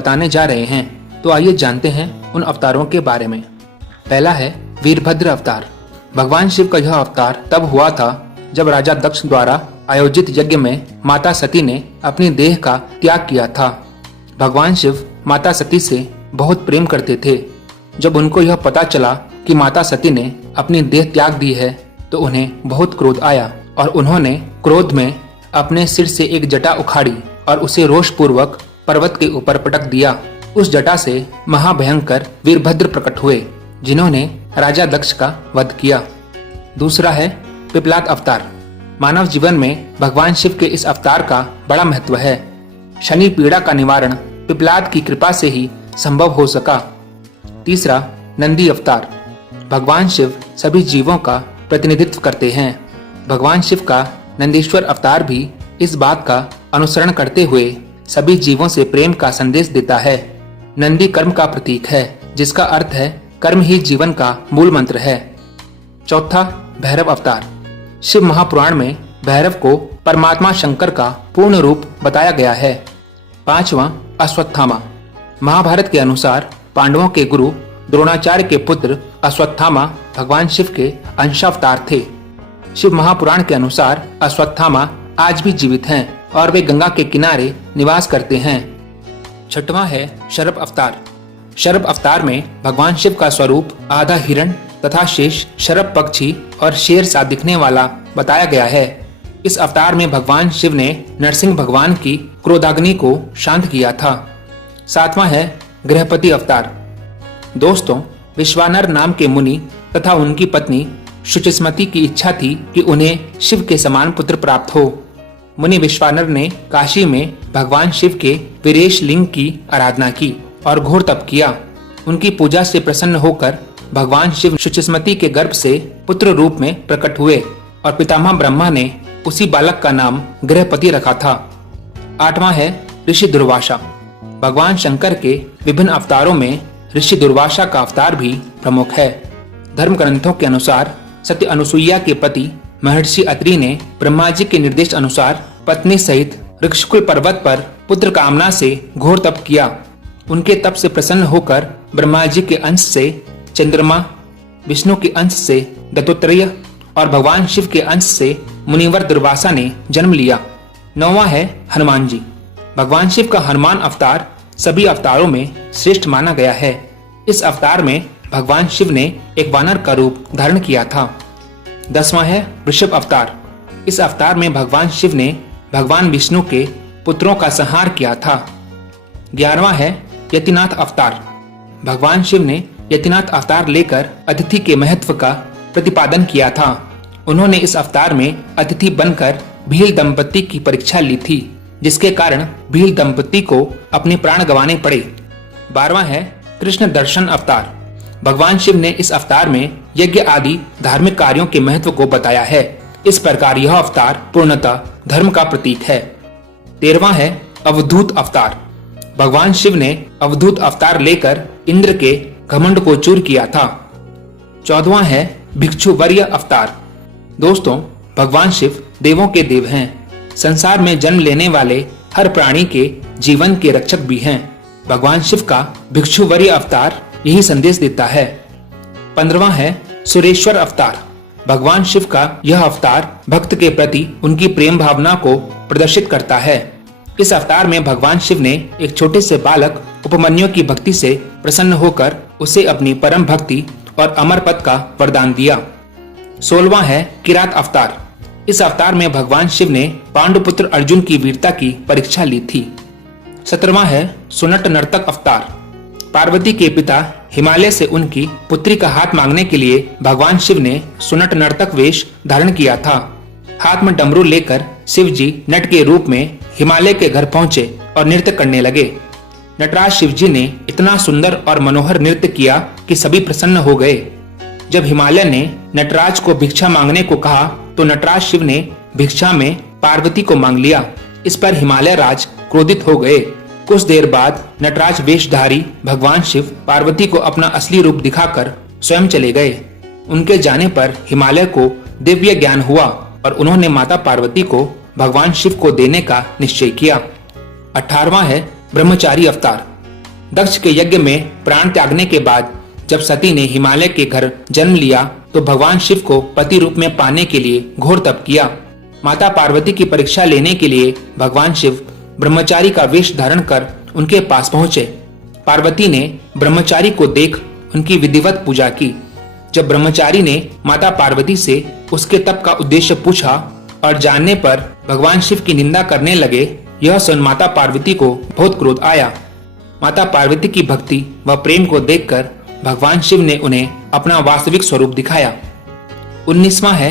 बताने जा रहे हैं। तो आइए जानते हैं उन अवतारों के बारे में। पहला है वीरभद्र अवतार। भगवान शिव का यह अवतार तब हुआ था जब राजा दक्ष द्वारा आयोजित यज्ञ में माता सती ने अपनी देह का त्याग किया था। भगवान शिव माता सती से बहुत प्रेम करते थे। जब उनको यह पता चला कि माता सती ने अपनी देह त्याग दी है तो उन्हें बहुत क्रोध आया और उन्होंने क्रोध में अपने सिर से एक जटा उखाड़ी और उसे रोषपूर्वक पर्वत के ऊपर पटक दिया। उस जटा से महाभयंकर वीरभद्र प्रकट हुए जिन्होंने राजा दक्ष का वध किया। दूसरा है पिपलाद अवतार। मानव जीवन में भगवान शिव के इस अवतार का बड़ा महत्व है। शनि पीड़ा का निवारण पिपलाद की कृपा से ही संभव हो सका। तीसरा नंदी अवतार। भगवान शिव सभी जीवों का प्रतिनिधित्व करते हैं। भगवान शिव का नंदीश्वर अवतार भी इस बात का अनुसरण करते हुए सभी जीवों से प्रेम का संदेश देता है। नंदी कर्म का प्रतीक है, जिसका अर्थ है कर्म ही जीवन का मूल मंत्र है। चौथा भैरव अवतार। शिव महापुराण में भैरव को परमात्मा शंकर का पूर्ण रूप बताया गया है। पांचवा अश्वत्थामा। महाभारत के अनुसार पांडवों के गुरु द्रोणाचार्य के पुत्र अश्वत्थामा भगवान शिव के अंशावतार थे। शिव महापुराण के अनुसार अश्वत्थामा आज भी जीवित हैं और वे गंगा के किनारे निवास करते हैं। छठवां है शरभ अवतार। शरभ अवतार में भगवान शिव का स्वरूप आधा हिरण तथा शेष शरभ पक्षी और शेर सा दिखने वाला बताया गया है। इस अवतार में भगवान शिव ने नरसिंह भगवान की क्रोधाग्नि को शांत किया था। सातवां है गृहपति अवतार। दोस्तों, विश्वानर नाम के मुनि तथा उनकी पत्नी शुचिस्मति की इच्छा थी कि उन्हें शिव के समान पुत्र प्राप्त हो। मुनि विश्वानर ने काशी में भगवान शिव के वीरेश लिंग की आराधना की और घोर तप किया। उनकी पूजा से प्रसन्न होकर भगवान शिव शुचिस्मति के गर्भ से पुत्र रूप में प्रकट हुए और पितामह ब्रह्मा ने उसी बालक का नाम गृहपति रखा था। आठवां है ऋषि दुर्वासा। भगवान शंकर के विभिन्न अवतारों में ऋषि दुर्वासा का अवतार भी प्रमुख है। धर्म ग्रंथों के अनुसार सत्य अनुसुईया के पति महर्षि अत्रि ने ब्रह्मा जी के निर्देश अनुसार पत्नी सहित ऋक्षकुल पर्वत पर पुत्र कामना से घोर तप किया। उनके तप से प्रसन्न होकर ब्रह्मा जी के अंश से चंद्रमा, विष्णु के अंश से दत्तात्रेय और भगवान शिव के अंश से मुनिवर दुर्वासा ने जन्म लिया। नौवां है हनुमान जी। भगवान शिव का हनुमान अवतार सभी अवतारों में श्रेष्ठ माना गया है। इस अवतार में भगवान शिव ने एक वानर का रूप धारण किया था। 10वां है वृषभ अवतार। इस अवतार में भगवान शिव ने भगवान विष्णु के पुत्रों का संहार किया था। 11वां है यतिनाथ अवतार। भगवान शिव ने यतिनाथ अवतार लेकर अतिथि के महत्व का प्रतिपादन किया था। उन्होंने इस अवतार में अतिथि बनकर भील दंपति की परीक्षा ली थी, जिसके कारण भील दंपति को अपने प्राण गंवाने पड़े। 12वां है कृष्ण दर्शन अवतार। भगवान शिव ने इस अवतार में यज्ञ आदि धार्मिक कार्यों के महत्व को बताया है। इस प्रकार यह अवतार पूर्णतः धर्म का प्रतीक है। 13वां है अवधूत अवतार। भगवान शिव ने अवधूत अवतार लेकर इंद्र के घमंड को चूर किया था। 14वां है भिक्षुवर्य अवतार। दोस्तों, भगवान शिव देवों के देव हैं। संसार में जन्म लेने वाले हर प्राणी के जीवन के रक्षक भी हैं। भगवान शिव का भिक्षुवर्य अवतार यही संदेश देता है। 15वां है सुरेश्वर अवतार। भगवान शिव का यह अवतार भक्त के प्रति उनकी प्रेम भावना को प्रदर्शित करता है। इस अवतार में भगवान शिव ने एक छोटे से बालक उपमन्यु की भक्ति से प्रसन्न होकर उसे अपनी परम भक्ति और अमर पद का वरदान दिया। 16वां है किरात अवतार। इस अवतार में भगवान शिव ने पांडुपुत्र अर्जुन की वीरता की परीक्षा ली थी। 17वां है सुनट नर्तक अवतार। पार्वती के पिता हिमालय से उनकी पुत्री का हाथ मांगने के लिए भगवान शिव ने सुनट नर्तक वेश धारण किया था। हाथ में डमरू लेकर शिव जी नट के रूप में हिमालय के घर पहुंचे और नृत्य करने लगे। नटराज शिव जी ने इतना सुंदर और मनोहर नृत्य किया कि सभी प्रसन्न हो गए। जब हिमालय ने नटराज को भिक्षा मांगने को कहा तो नटराज शिव ने भिक्षा में पार्वती को मांग लिया। इस पर हिमालय राज क्रोधित हो गए। कुछ देर बाद नटराज वेशधारी भगवान शिव पार्वती को अपना असली रूप दिखाकर स्वयं चले गए। उनके जाने पर हिमालय को दिव्य ज्ञान हुआ और उन्होंने माता पार्वती को भगवान शिव को देने का निश्चय किया। 18वां है ब्रह्मचारी अवतार। दक्ष के यज्ञ में प्राण त्यागने के बाद जब सती ने हिमालय के घर जन्म लिया तो भगवान शिव को पति रूप में पाने के लिए घोर तप किया। माता पार्वती की परीक्षा लेने के लिए भगवान शिव ब्रह्मचारी का वेश धारण कर उनके पास पहुंचे। पार्वती ने ब्रह्मचारी को देख उनकी विधिवत पूजा की। जब ब्रह्मचारी ने माता पार्वती से उसके तप का उद्देश्य पूछा और जानने पर भगवान शिव की निंदा करने लगे, यह सुन माता पार्वती को बहुत क्रोध आया। माता पार्वती की भक्ति व प्रेम को देखकर भगवान शिव ने उन्हें अपना वास्तविक स्वरूप दिखाया। 19वां है